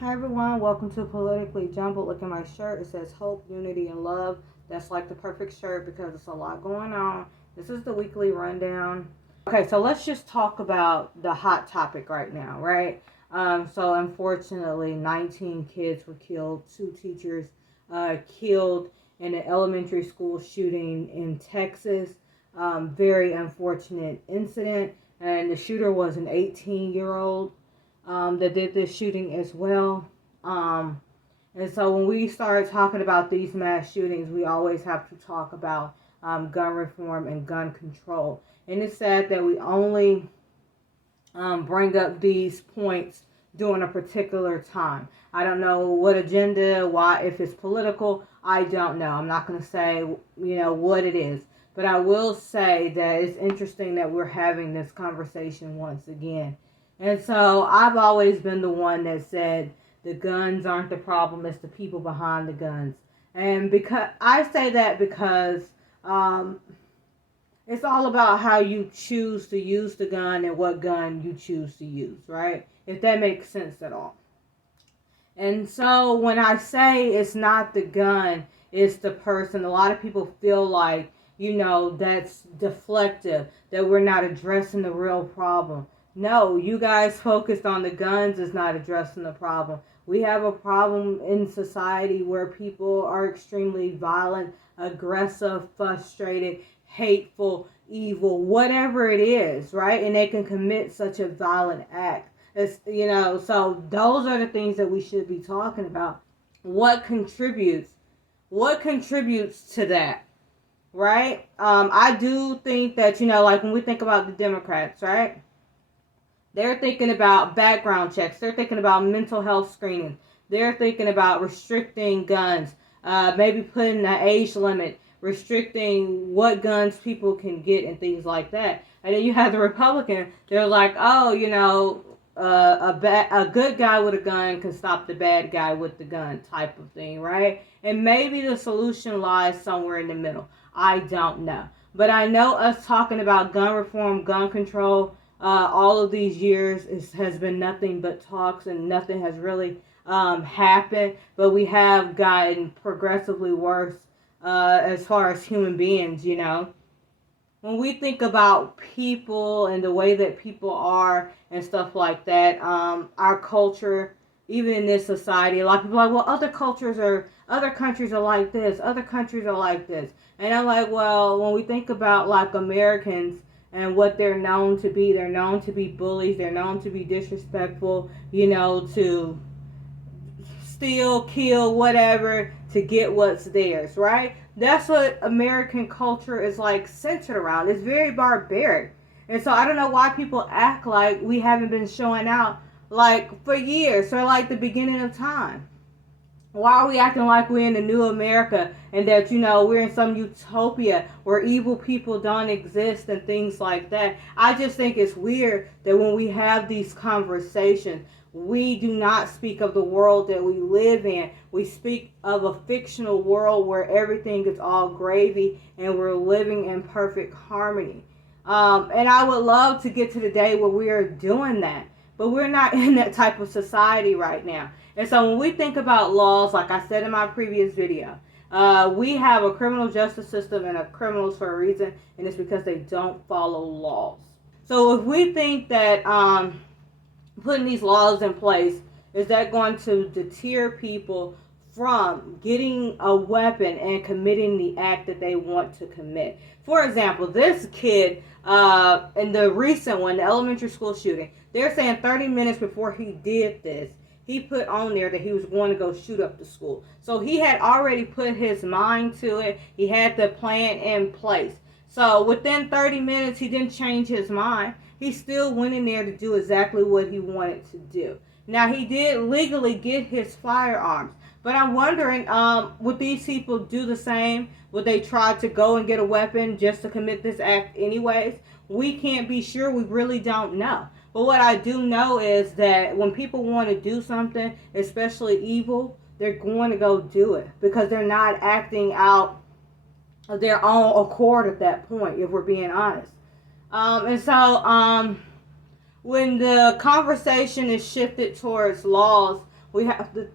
Hi everyone, welcome to Politically Jumbled. Look at my shirt. It says hope, unity, and love. That's like the perfect shirt because it's a lot going on. This is the weekly rundown. Okay, so let's just talk about the hot topic right now, right? So unfortunately, 19 kids were killed, two teachers killed in an elementary school shooting in Texas. Very unfortunate incident, and the shooter was an 18-year-old that did this shooting as well. Um, and so when we start talking about these mass shootings, we always have to talk about gun reform and gun control. And it's sad that we only bring up these points during a particular time. I don't know what agenda, why, if it's political, I don't know. I'm not going to say, what it is. But I will say that it's interesting that we're having this conversation once again. And so I've always been the one that said the guns aren't the problem, it's the people behind the guns. And because I say that because um, it's all about how you choose to use the gun and what gun you choose to use, right? If that makes sense at all. And so when I say it's not the gun, it's the person, a lot of people feel like, that's deflective, that we're not addressing the real problem. No, you guys focused on the guns is not addressing the problem. We have a problem in society where people are extremely violent, aggressive, frustrated, hateful, evil, whatever it is, right? And they can commit such a violent act. So those are the things that we should be talking about. What contributes? What contributes to that? Right? I do think that, like when we think about the Democrats, right? They're thinking about background checks. They're thinking about mental health screening. They're thinking about restricting guns, maybe putting an age limit, restricting what guns people can get and things like that. And then you have the Republican. They're like, oh, a good guy with a gun can stop the bad guy with the gun type of thing, right? And maybe the solution lies somewhere in the middle. I don't know. But I know us talking about gun reform, gun control, all of these years has been nothing but talks and nothing has really happened. But we have gotten progressively worse as far as human beings. When we think about people and the way that people are and stuff like that, our culture, even in this society, a lot of people are like, well, other countries are like this, other countries are like this. And I'm like, well, when we think about like Americans and what they're known to be bullies, they're known to be disrespectful, to steal, kill, whatever to get what's theirs, right? That's what American culture is like centered around. It's very barbaric. And so I don't know why people act like we haven't been showing out like for years or like the beginning of time. Why are we acting like we're in a new America and that, we're in some utopia where evil people don't exist and things like that? I just think it's weird that when we have these conversations, we do not speak of the world that we live in. We speak of a fictional world where everything is all gravy and we're living in perfect harmony. And I would love to get to the day where we are doing that. But we're not in that type of society right now. And so when we think about laws, like I said in my previous video, we have a criminal justice system and a criminals for a reason, and it's because they don't follow laws. So if we think that putting these laws in place, is that going to deter people from getting a weapon and committing the act that they want to commit? For example, this kid in the recent one, the elementary school shooting, they're saying 30 minutes before he did this, he put on there that he was going to go shoot up the school. So he had already put his mind to it. He had the plan in place. So within 30 minutes, he didn't change his mind. He still went in there to do exactly what he wanted to do. Now, he did legally get his firearms. But I'm wondering, would these people do the same? Would they try to go and get a weapon just to commit this act anyways? We can't be sure. We really don't know. But what I do know is that when people want to do something, especially evil, they're going to go do it because they're not acting out of their own accord at that point, if we're being honest. And so when the conversation is shifted towards laws, We have to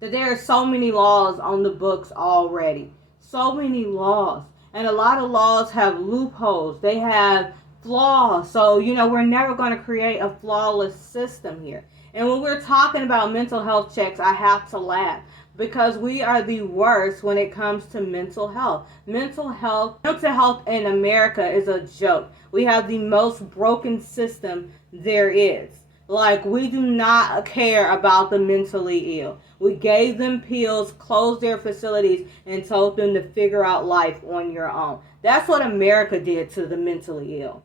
that there are so many laws on the books already. So many laws. And a lot of laws have loopholes. They have flaws. So, we're never going to create a flawless system here. And when we're talking about mental health checks, I have to laugh because we are the worst when it comes to mental health. Mental health in America is a joke. We have the most broken system there is. Like, we do not care about the mentally ill. We gave them pills, closed their facilities, and told them to figure out life on your own. That's what America did to the mentally ill.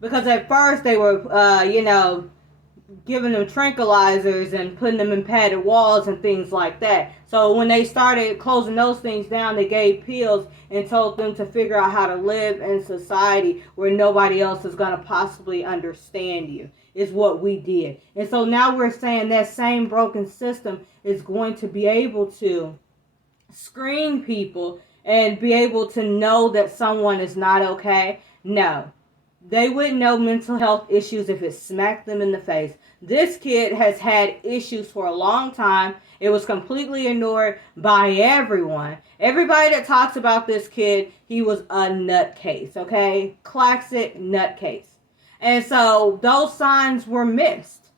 Because at first they were, giving them tranquilizers and putting them in padded walls and things like that. So when they started closing those things down, they gave pills and told them to figure out how to live in society where nobody else is going to possibly understand you, is what we did. And so now we're saying that same broken system is going to be able to screen people and be able to know that someone is not okay. No. They wouldn't know mental health issues if it smacked them in the face. This kid has had issues for a long time. It was completely ignored by everyone. Everybody that talks about this kid, he was a nutcase, okay? Classic nutcase. And so those signs were missed.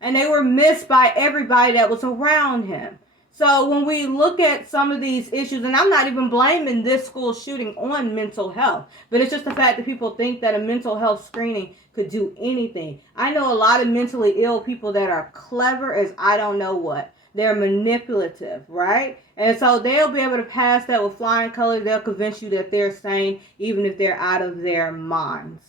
And they were missed by everybody that was around him. So when we look at some of these issues, and I'm not even blaming this school shooting on mental health, but it's just the fact that people think that a mental health screening could do anything. I know a lot of mentally ill people that are clever as I don't know what. They're manipulative, right? And so they'll be able to pass that with flying colors. They'll convince you that they're sane even if they're out of their minds.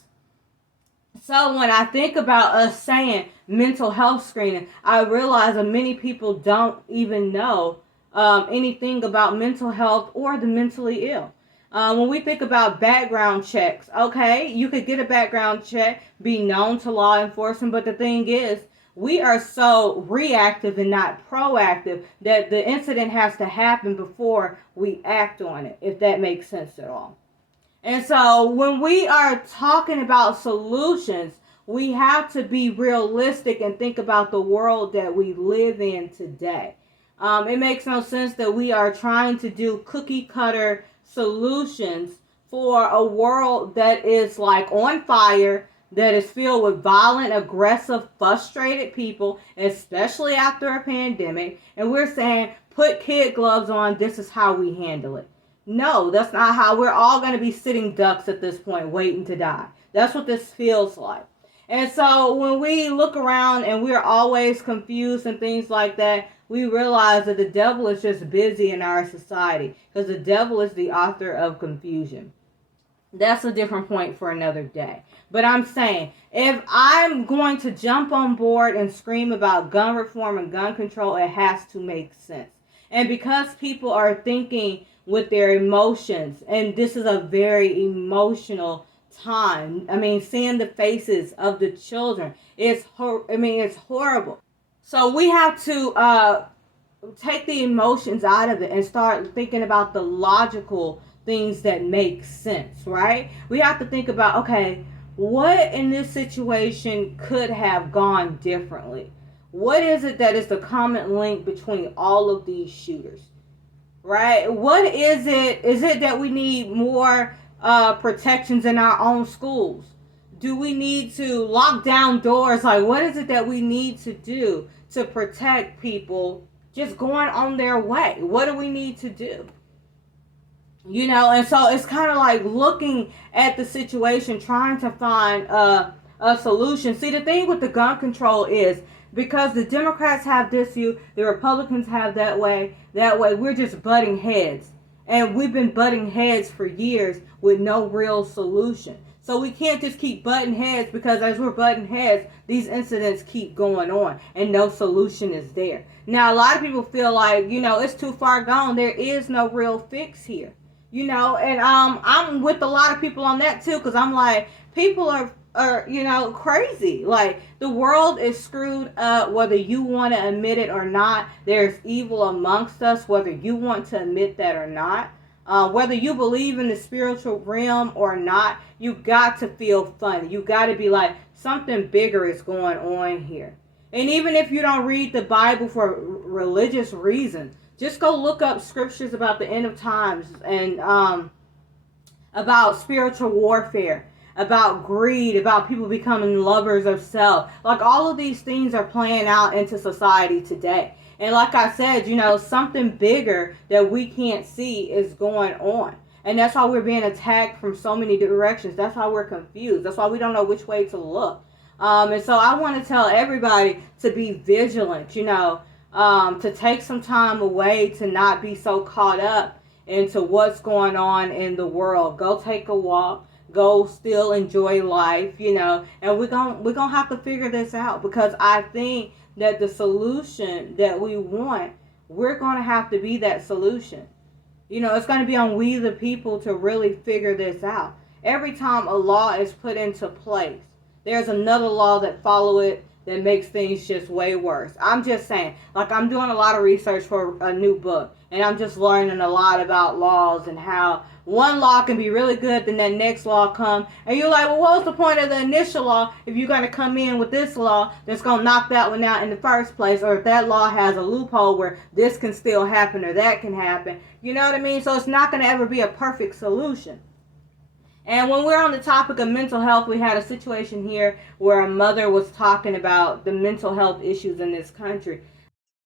So when I think about us saying mental health screening, I realize that many people don't even know anything about mental health or the mentally ill. When we think about background checks, okay, you could get a background check, be known to law enforcement, but the thing is, we are so reactive and not proactive that the incident has to happen before we act on it, if that makes sense at all. And so when we are talking about solutions, we have to be realistic and think about the world that we live in today. It makes no sense that we are trying to do cookie cutter solutions for a world that is like on fire, that is filled with violent, aggressive, frustrated people, especially after a pandemic. And we're saying, put kid gloves on, this is how we handle it. No, that's not how. We're all going to be sitting ducks at this point, waiting to die. That's what this feels like. And so when we look around and we're always confused and things like that, we realize that the devil is just busy in our society because the devil is the author of confusion. That's a different point for another day. But I'm saying, if I'm going to jump on board and scream about gun reform and gun control, it has to make sense. And because people are thinking with their emotions, and this is a very emotional time. I mean, seeing the faces of the children, it's horrible. So we have to take the emotions out of it and start thinking about the logical things that make sense, right? We have to think about, okay, what in this situation could have gone differently? What is it that is the common link between all of these shooters? Right? What is it? Is it that we need more protections in our own schools? Do we need to lock down doors? Like, what is it that we need to do to protect people just going on their way? What do we need to do? And so it's kind of like looking at the situation, trying to find a solution. See, the thing with the gun control is, because the Democrats have this view, the Republicans have that way, we're just butting heads. And we've been butting heads for years with no real solution. So we can't just keep butting heads, because as we're butting heads, these incidents keep going on and no solution is there. Now, a lot of people feel like, it's too far gone. There is no real fix here. And I'm with a lot of people on that too, because I'm like, people are crazy. Like, the world is screwed up, whether you want to admit it or not. There's evil amongst us, whether you want to admit that or not. Whether you believe in the spiritual realm or not, you got to feel funny. You got to be like, something bigger is going on here. And even if you don't read the Bible for religious reasons, just go look up scriptures about the end of times and about spiritual warfare, about greed, about people becoming lovers of self. Like all of these things are playing out into society today. And like I said, something bigger that we can't see is going on. And that's why we're being attacked from so many directions. That's why we're confused. That's why we don't know which way to look. And so I want to tell everybody to be vigilant, to take some time away, to not be so caught up into what's going on in the world. Go take a walk. Go still enjoy life, and we're gonna have to figure this out, because I think that the solution that we want, we're going to have to be that solution. It's going to be on we the people to really figure this out. Every time a law is put into place, there's another law that follow it that makes things just way worse. I'm just saying, like, I'm doing a lot of research for a new book, and I'm just learning a lot about laws and how one law can be really good, then that next law come, and you're like, well, what was the point of the initial law if you're going to come in with this law that's going to knock that one out in the first place, or if that law has a loophole where this can still happen or that can happen, you know what I mean? So it's not going to ever be a perfect solution. And when we're on the topic of mental health, we had a situation here where a mother was talking about the mental health issues in this country.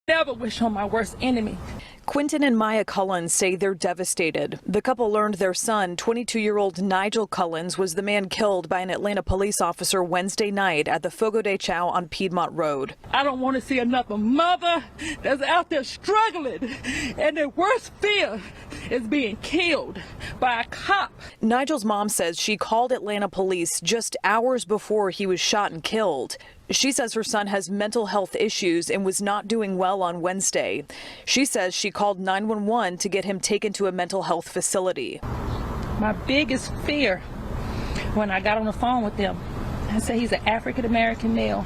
Never wish on my worst enemy. Quentin and Maya Cullens say they're devastated. The couple learned their son, 22-year-old Nigel Cullens, was the man killed by an Atlanta police officer Wednesday night at the Fogo de Chao on Piedmont Road. I don't want to see another mother that's out there struggling, and their worst fear is being killed by a cop. Nigel's mom says she called Atlanta police just hours before he was shot and killed. She says her son has mental health issues and was not doing well on Wednesday. She says she called 911 to get him taken to a mental health facility. My biggest fear when I got on the phone with them, I said he's an African-American male.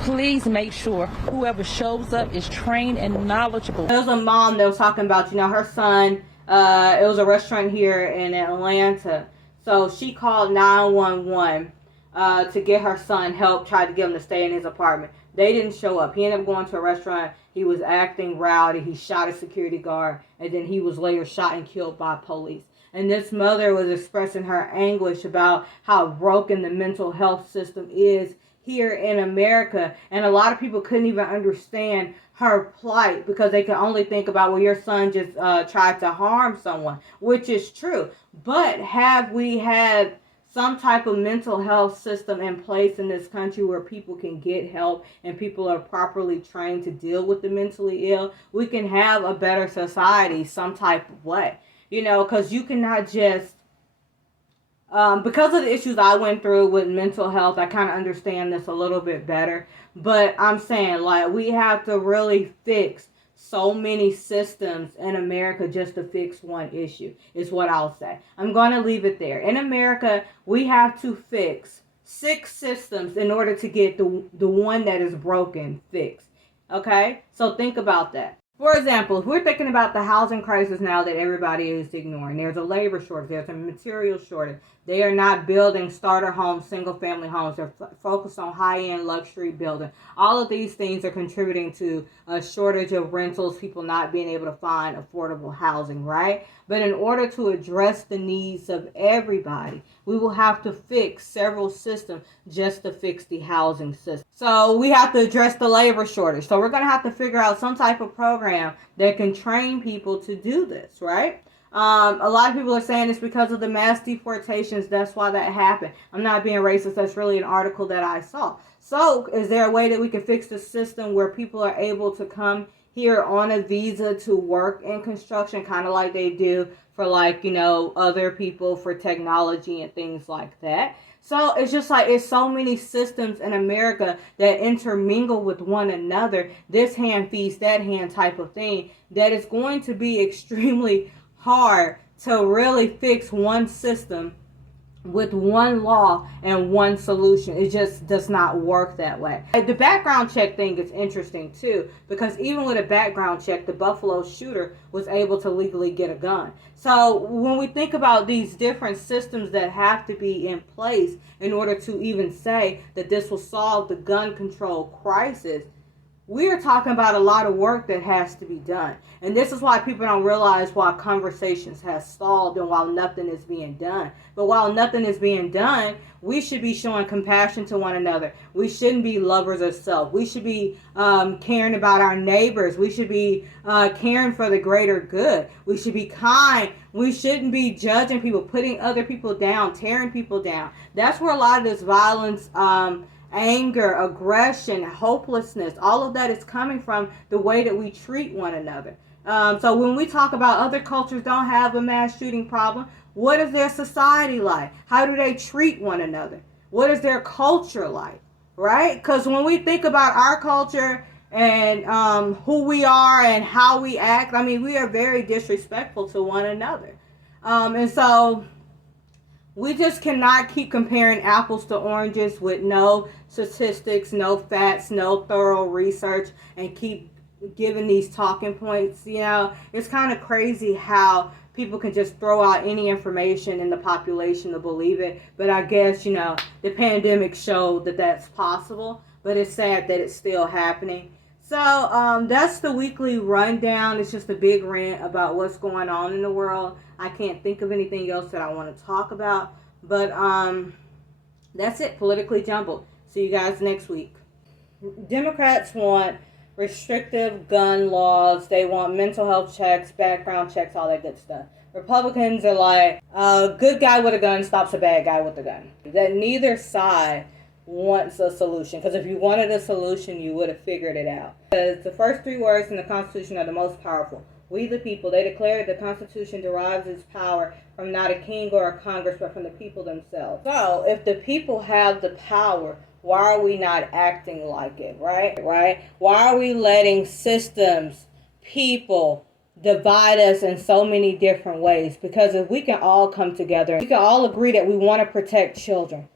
Please make sure whoever shows up is trained and knowledgeable. There was a mom that was talking about, her son, it was a restaurant here in Atlanta. So she called 911. To get her son help, tried to get him to stay in his apartment. They didn't show up. He ended up going to a restaurant. He was acting rowdy. He shot a security guard, and then he was later shot and killed by police. And this mother was expressing her anguish about how broken the mental health system is here in America. And a lot of people couldn't even understand her plight because they could only think about, well, your son just tried to harm someone, which is true. But have we had some type of mental health system in place in this country where people can get help and people are properly trained to deal with the mentally ill? We can have a better society some type of way, because you cannot just, because of the issues I went through with mental health, I kind of understand this a little bit better. But I'm saying, like, we have to really fix so many systems in America just to fix one issue, is what I'll say. I'm going to leave it there. In America, we have to fix 6 systems in order to get the one that is broken fixed. Okay? So think about that. For example, if we're thinking about the housing crisis now that everybody is ignoring, there's a labor shortage, there's a material shortage. They are not building starter homes, single-family homes. They're focused on high-end luxury building. All of these things are contributing to a shortage of rentals, people not being able to find affordable housing, right? But in order to address the needs of everybody, we will have to fix several systems just to fix the housing system. So we have to address the labor shortage. So we're going to have to figure out some type of program that can train people to do this, right? A lot of people are saying it's because of the mass deportations. That's why that happened. I'm not being racist. That's really an article that I saw. So is there a way that we can fix the system where people are able to come here on a visa to work in construction, kind of like they do for, like, other people for technology and things like that? So it's just like, it's so many systems in America that intermingle with one another, this hand feeds that hand type of thing, that it's going to be extremely hard to really fix one system with one law and one solution. It just does not work that way. The background check thing is interesting too, because even with a background check, the Buffalo shooter was able to legally get a gun. So when we think about these different systems that have to be in place in order to even say that this will solve the gun control crisis, we are talking about a lot of work that has to be done. And this is why people don't realize why conversations have stalled and while nothing is being done. But while nothing is being done, we should be showing compassion to one another. We shouldn't be lovers of self. We should be caring about our neighbors. We should be caring for the greater good. We should be kind. We shouldn't be judging people, putting other people down, tearing people down. That's where a lot of this violence, anger, aggression, hopelessness, all of that is coming from the way that we treat one another. So when we talk about other cultures don't have a mass shooting problem, what is their society like? How do they treat one another? What is their culture like? Right? Because when we think about our culture and who we are and how we act, I mean, we are very disrespectful to one another. And so we just cannot keep comparing apples to oranges with no statistics, no facts, no thorough research, and keep giving these talking points. You know, it's kind of crazy how people can just throw out any information in the population to believe it. But I guess, you know, the pandemic showed that that's possible, but it's sad that it's still happening. So that's the weekly rundown. It's just a big rant about what's going on in the world. I can't think of anything else that I want to talk about. But that's it. Politically jumbled. See you guys next week. Democrats want restrictive gun laws. They want mental health checks, background checks, all that good stuff. Republicans are like, a good guy with a gun stops a bad guy with a gun. That neither side wants a solution. Because if you wanted a solution, you would have figured it out. Because the first three words in the Constitution are the most powerful. We the people. They declare the Constitution derives its power from not a king or a Congress, but from the people themselves. So, if the people have the power, why are we not acting like it, right? Why are we letting systems, people, divide us in so many different ways? Because if we can all come together, we can all agree that we want to protect children,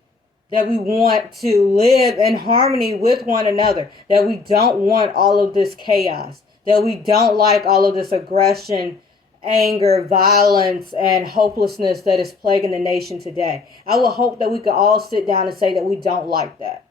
that we want to live in harmony with one another, that we don't want all of this chaos, that we don't like all of this aggression, anger, violence, and hopelessness that is plaguing the nation today. I would hope that we could all sit down and say that we don't like that.